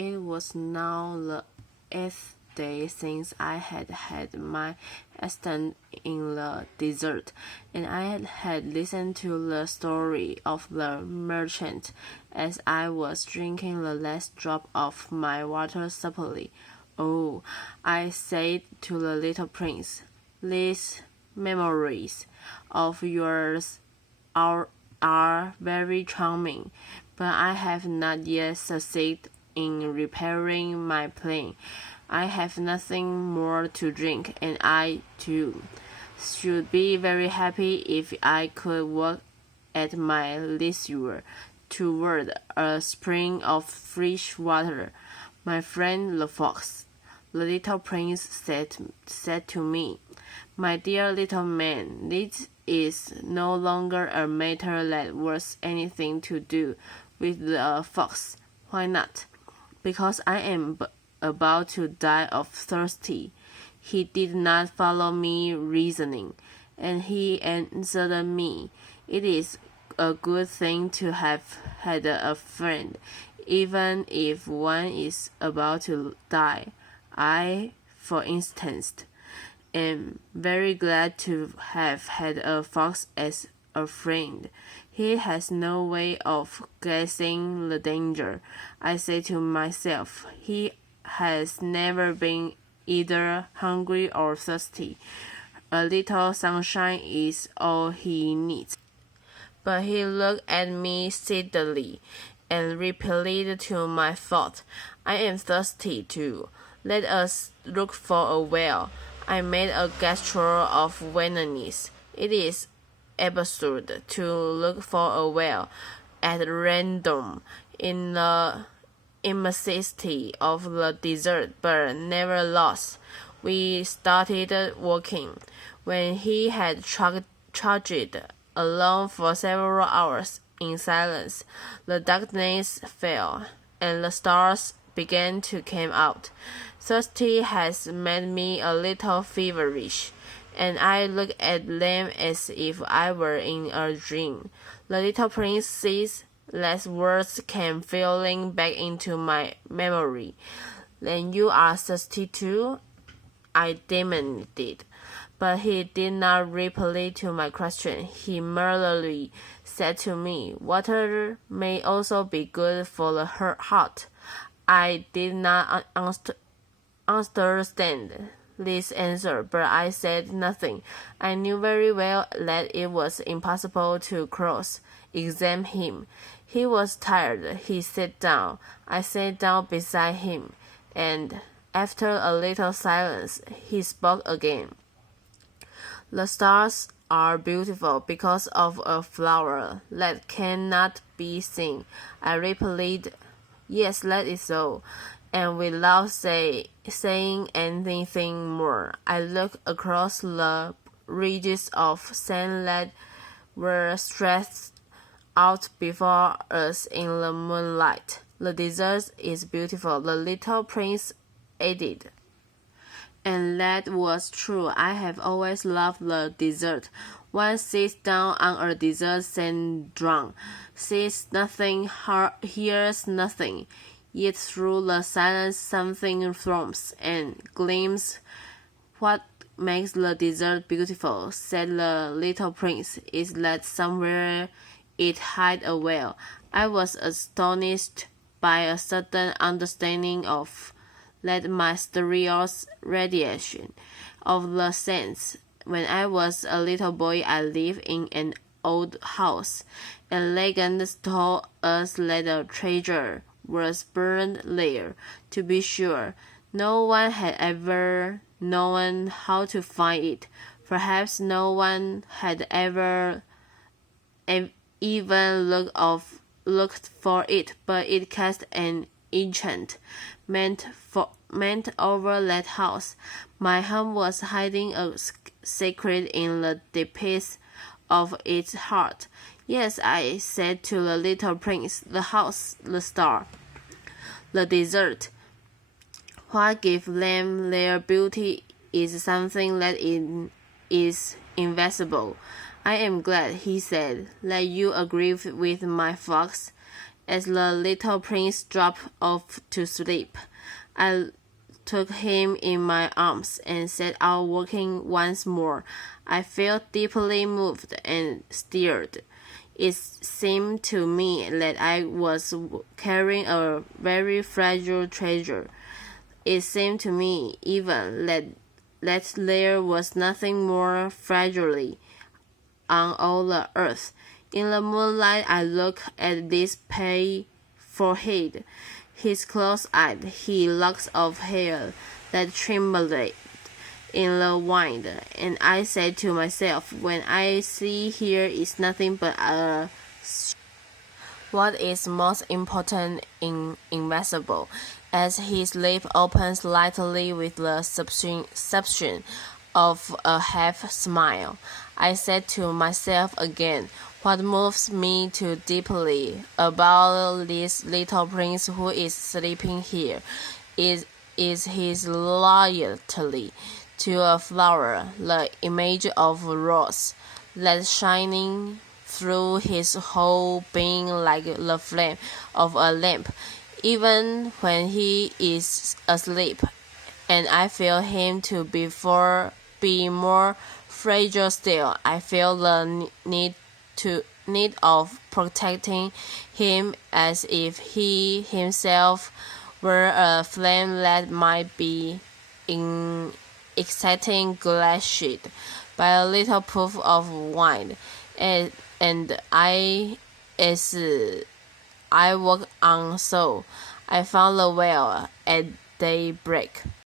It was now the 8th day since I had had my assistant in the desert, and I had listened to the story of the merchant as I was drinking the last drop of my water supply. "Oh," I said to the little prince, "these memories of yours are very charming, but I have not yet succeeded in repairing my plane. I have nothing more to drink, and I, too, should be very happy if I could walk at my leisure toward a spring of fresh water. My friend the fox," the little prince said to me, "my dear little man, this is no longer a matter that was anything to do with the fox. Why not?" "Because I am about to die of thirsty." He did not follow me reasoning, and he answered me, "It is a good thing to have had a friend, even if one is about to die. I, for instance, am very glad to have had a fox as a friend. He has no way of guessing the danger. I say to myself, he has never been either hungry or thirsty. A little sunshine is all he needs." But he looked at me steadily and repeated to my thought, "I am thirsty too. Let us look for a well." I made a gesture of vainess. It is absurd to look for a well at random in the immensity of the desert, but nevertheless, we started walking. When he had trudged along for several hours in silence, the darkness fell, and the stars began to come out. Thirsty has made me a little feverish, and I look at them as if I were in a dream. The little prince sees that words came filling back into my memory. "Then you are thirsty too?" I demanded. But he did not reply to my question. He merely said to me, "Water may also be good for the heart." I did not understand this answer, but I said nothing. I knew very well that it was impossible to cross-examine him. He was tired. He sat down. I sat down beside him, and after a little silence, he spoke again. "The stars are beautiful because of a flower that cannot be seen," I replied. "Yes, that is so." And without saying anything more, I looked across the ridges of sand that were stretched out before us in the moonlight. "The desert is beautiful," the little prince added. And that was true. I have always loved the desert. One sits down on a desert sand dune, sees nothing, hears nothing. Yet through the silence something thrums and gleams. "What makes the desert beautiful," said the little prince, "is that somewhere it hides a well." I was astonished by a sudden understanding of that mysterious radiation of the sands. When I was a little boy, I lived in an old house, and legends told us that a treasure was burned there. To be sure, no one had ever known how to find it. Perhaps no one had ever even looked for it, but it cast an enchantment over that house. My home was hiding a secret in the depths of its heart. "Yes," I said to the little prince, "the house, the star, the desert. What gives them their beauty is something that is invisible." "I am glad," he said, "that you agree with my fox, As the little prince dropped off to sleep, I took him in my arms and set out walking once more. I felt deeply moved and stirred. It seemed to me that I was carrying a very fragile treasure. It seemed to me even that there was nothing more fragile on all the earth. In the moonlight, I looked at this pale forehead, his closed eyes, his locks of hair that trembled in the wind, and I said to myself, when I see here is nothing but a what is most important invisible. As his lip opened slightly with the substitution of a half smile, I said to myself again, what moves me too deeply about this little prince who is sleeping here is his loyalty to a flower, the image of a rose, that shining through his whole being like the flame of a lamp, even when he is asleep, and I feel him to be more fragile still. I feel the need of protecting him as if he himself were a flame that might be exciting glacied by a little puff of wind, and as I walked on so, I found the well at daybreak.